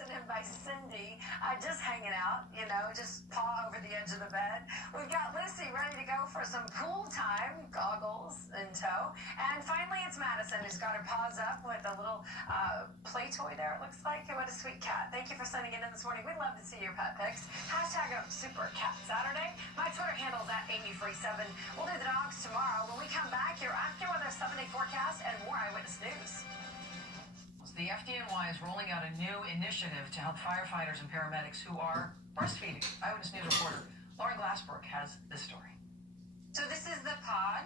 Madison and by Cindy, just hanging out, just paw over the edge of the bed. We've got Lucy ready to go for some pool time, goggles in tow. And finally, it's Madison who's got her paws up with a little play toy there, it looks like. What a sweet cat. Thank you for sending it in this morning. We'd love to see your pet pics. Hashtag Super Cat Saturday. My Twitter handle is @AmyFree7. We'll do the dogs tomorrow. When we come back, your AccuWeather 7-day forecast and more Eyewitness News. The FDNY is rolling out a new initiative to help firefighters and paramedics who are breastfeeding. Eyewitness News reporter Lauren Glassberg has this story. So this is the pod.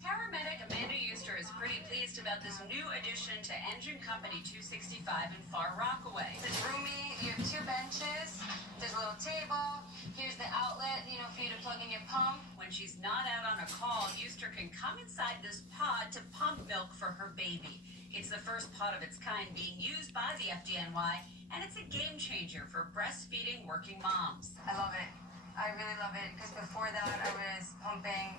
Paramedic Amanda Euster is pretty pleased about this new addition to Engine Company 265 in Far Rockaway. It's roomy. You have 2 benches. There's a little table. Here's the outlet, for you to plug in your pump. When she's not out on a call, Euster can come inside this pod to pump milk for her baby. It's the first pod of its kind being used by the FDNY, and it's a game changer for breastfeeding working moms. I love it. I really love it because before that I was pumping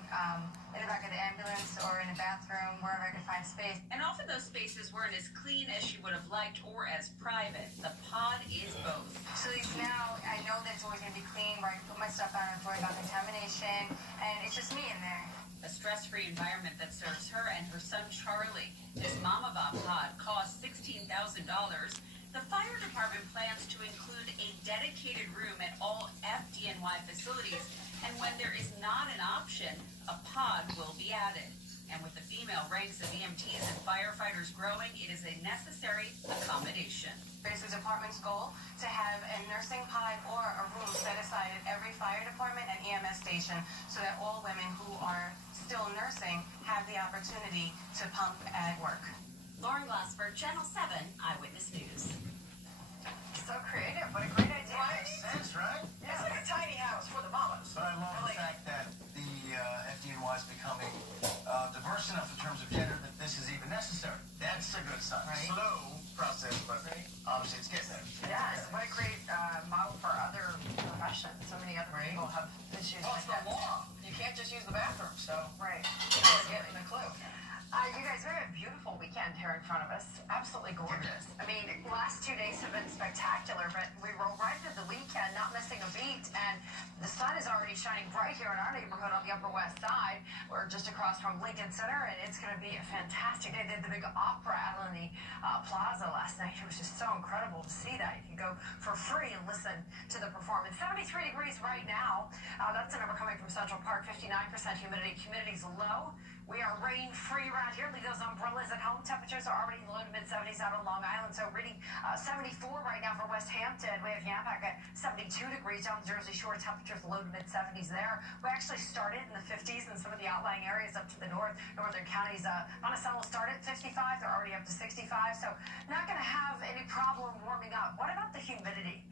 in the back of the ambulance or in the bathroom, wherever I could find space. And often those spaces weren't as clean as she would have liked or as private. The pod is both. So at least now I know that it's always going to be clean, where I can put my stuff on and worry about contamination, and it's just me in there. A stress-free environment that serves her and her son Charlie. This Mama Bob pod costs $16,000. The fire department plans to include a dedicated room at all FDNY facilities, and when there is not an option, a pod will be added. And with the female ranks of EMTs and firefighters growing, it is a necessary accommodation. It's the department's goal to have a nursing pod or a room set aside at every fire department and EMS station so that all women who are still nursing have the opportunity to pump at work. Lauren Glassberg, Channel 7 Eyewitness News. So creative. What a great idea. Well, makes sense, right? Yeah. It's like a tiny house for the mamas. But I love the fact that the FDNY is becoming diverse enough in terms of gender that this is even necessary. That's a good sign. Right. Slow process, but obviously it's getting there. Yes, what a great model for other professions. So many other people have issues like that. It's the law. You can't just use the bathroom, so Right. you're getting the clue. You guys, we have a beautiful weekend here in front of us. Absolutely gorgeous. I mean, last 2 days have been spectacular, but we roll right into the weekend, not missing a beat, and the sun is already shining bright here in our neighborhood on the Upper West Side. We're just across from Lincoln Center, and it's going to be a fantastic day. They did the big opera out on the plaza last night. It was just so incredible to see that. You can go for free and listen to the performance. 73 degrees right now. That's the number coming from Central Park. 59% humidity. Humidity's low. We are rain-free around here. Leave those umbrellas at home. Temperatures are already in the low to mid-70s out on Long Island. So reading 74 right now for West Hampton. We have Yampak at 72 degrees down the Jersey Shore. Temperatures low to mid-70s there. We actually started in the 50s in some of the outlying areas up to the northern counties. Monticello started at 55. They're already up to 65. So not going to have any problem warming up. What about the humidity?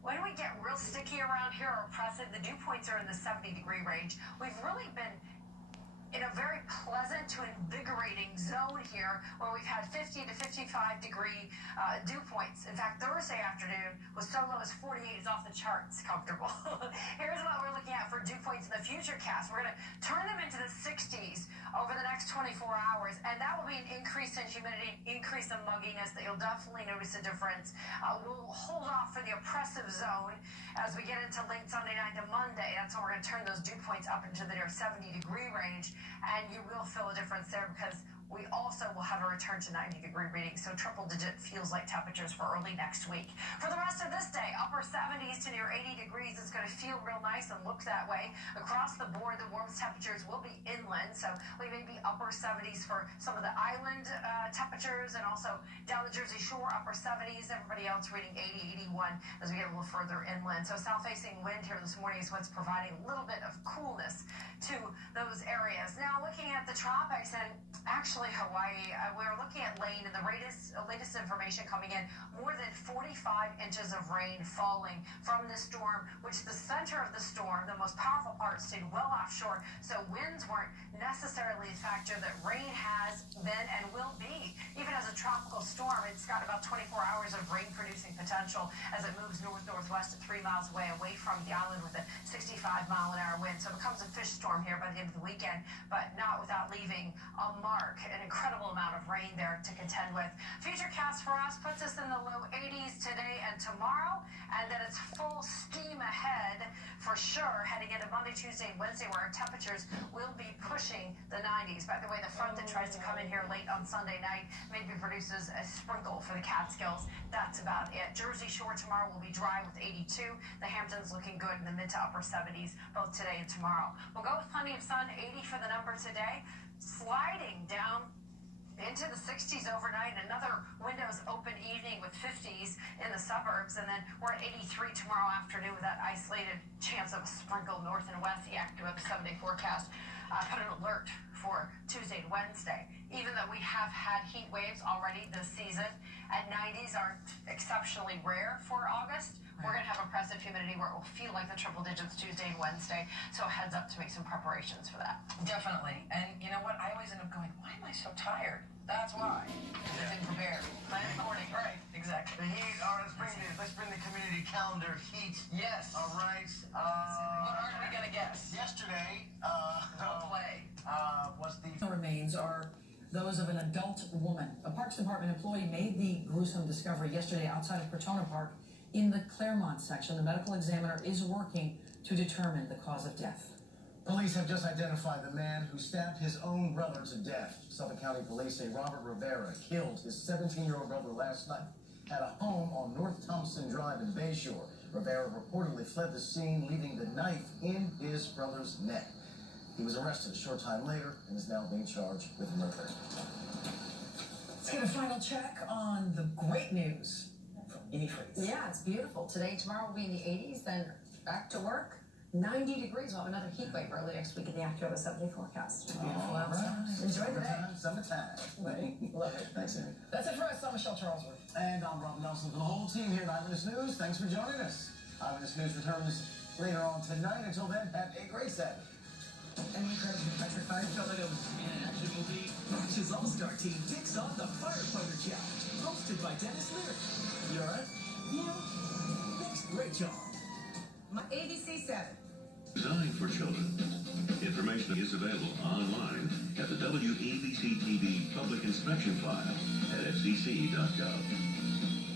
When we get real sticky around here or oppressive, the dew points are in the 70-degree range. We've really been in a very pleasant to invigorating zone here where we've had 50 to 55 degree dew points. In fact, Thursday afternoon was so low as 48 is off the charts comfortable. Here's what we're looking at for dew points in the future cast. We're going to turn them into the 60s over the next 24 hours, and that will be an increase in humidity, increase in mugginess that you'll definitely notice a difference. We'll hold off for the oppressive zone as we get into late Sunday night to Monday. That's when we're going to turn those dew points up into the near 70-degree range. And you will feel a difference there because we also will have a return to 90-degree readings, so triple-digit feels like temperatures for early next week. For the rest of this day, upper 70s to near 80 degrees. It's going to feel real nice and look that way. Across the board, the warmest temperatures will be inland, so we may be upper 70s for some of the island temperatures, and also down the Jersey Shore, upper 70s. Everybody else reading 80, 81 as we get a little further inland. So south-facing wind here this morning is what's providing a little bit of coolness to those areas. Now, looking at the tropics and actually Hawaii, we're looking at Lane, and the latest information coming in, more than 45 inches of rain falling from this storm, which the center of the storm, the most powerful part, stayed well offshore, so winds weren't necessarily a factor that rain has been and will be. Even as a tropical storm, it's got about 24 hours of rain-producing potential as it moves north-northwest at 3 miles away from the island with a 65-mile-an-hour wind. So it becomes a fish storm here by the end of the weekend, but not without leaving a mark. An incredible amount of rain there to contend with. Future cast for us puts us in the low 80s today and weekend tomorrow, and then it's full steam ahead for sure heading into Monday, Tuesday, and Wednesday, where our temperatures will be pushing the 90s. By the way, the front that tries to come in here late on Sunday night maybe produces a sprinkle for the Catskills. That's about it. Jersey Shore tomorrow will be dry with 82. The Hamptons looking good in the mid to upper 70s both today and tomorrow. We'll go with plenty of sun, 80 for the number today, sliding down into the 60s overnight. Another windows open evening with 50s in the suburbs, and then we're at 83 tomorrow afternoon with that isolated chance of a sprinkle north and west. The AccuWeather 7-day forecast put an alert for Tuesday and Wednesday. Even though we have had heat waves already this season, and 90s are exceptionally rare for August, we're going to have oppressive humidity where it will feel like the triple digits Tuesday and Wednesday. So heads up to make some preparations for that. Definitely. And you know what? I always end up going, why am I so tired? That's why. I didn't prepare. Plan according. Right. Exactly. The heat. All right, let's bring the community calendar heat. Yes. All right. What aren't we going to guess? Yesterday, Don't play. was the Remains are those of an adult woman. A Parks Department employee made the gruesome discovery yesterday outside of Crotona Park in the Claremont section. The medical examiner is working to determine the cause of death. Police have just identified the man who stabbed his own brother to death. Suffolk County Police say Robert Rivera killed his 17-year-old brother last night at a home on North Thompson Drive in Bayshore. Rivera reportedly fled the scene, leaving the knife in his brother's neck. He was arrested a short time later and is now being charged with murder. Let's get a final check on the great news from Amy Freeze. Yeah, it's beautiful. Today, tomorrow will be in the 80s, then back to work. 90 degrees. We'll have another heat wave early next week in the AccuWeather 7-day forecast. Beautiful outside. Enjoy the day. Summertime. Right. Love it. Thanks, Amy. That's it for us. I'm Michelle Charlesworth. And I'm Rob Nelson for the whole team here at Eyewitness News. Thanks for joining us. Eyewitness News returns later on tonight. Until then, have a great Saturday. And the incredible Patrick Firefly. In an action movie, March's All-Star Team takes on the Firefighter Challenge, hosted by Dennis Leary. You alright? Yeah. Next, Rachel. ABC 7. Designed for children. Information is available online at the WEBC TV Public Inspection File at fcc.gov.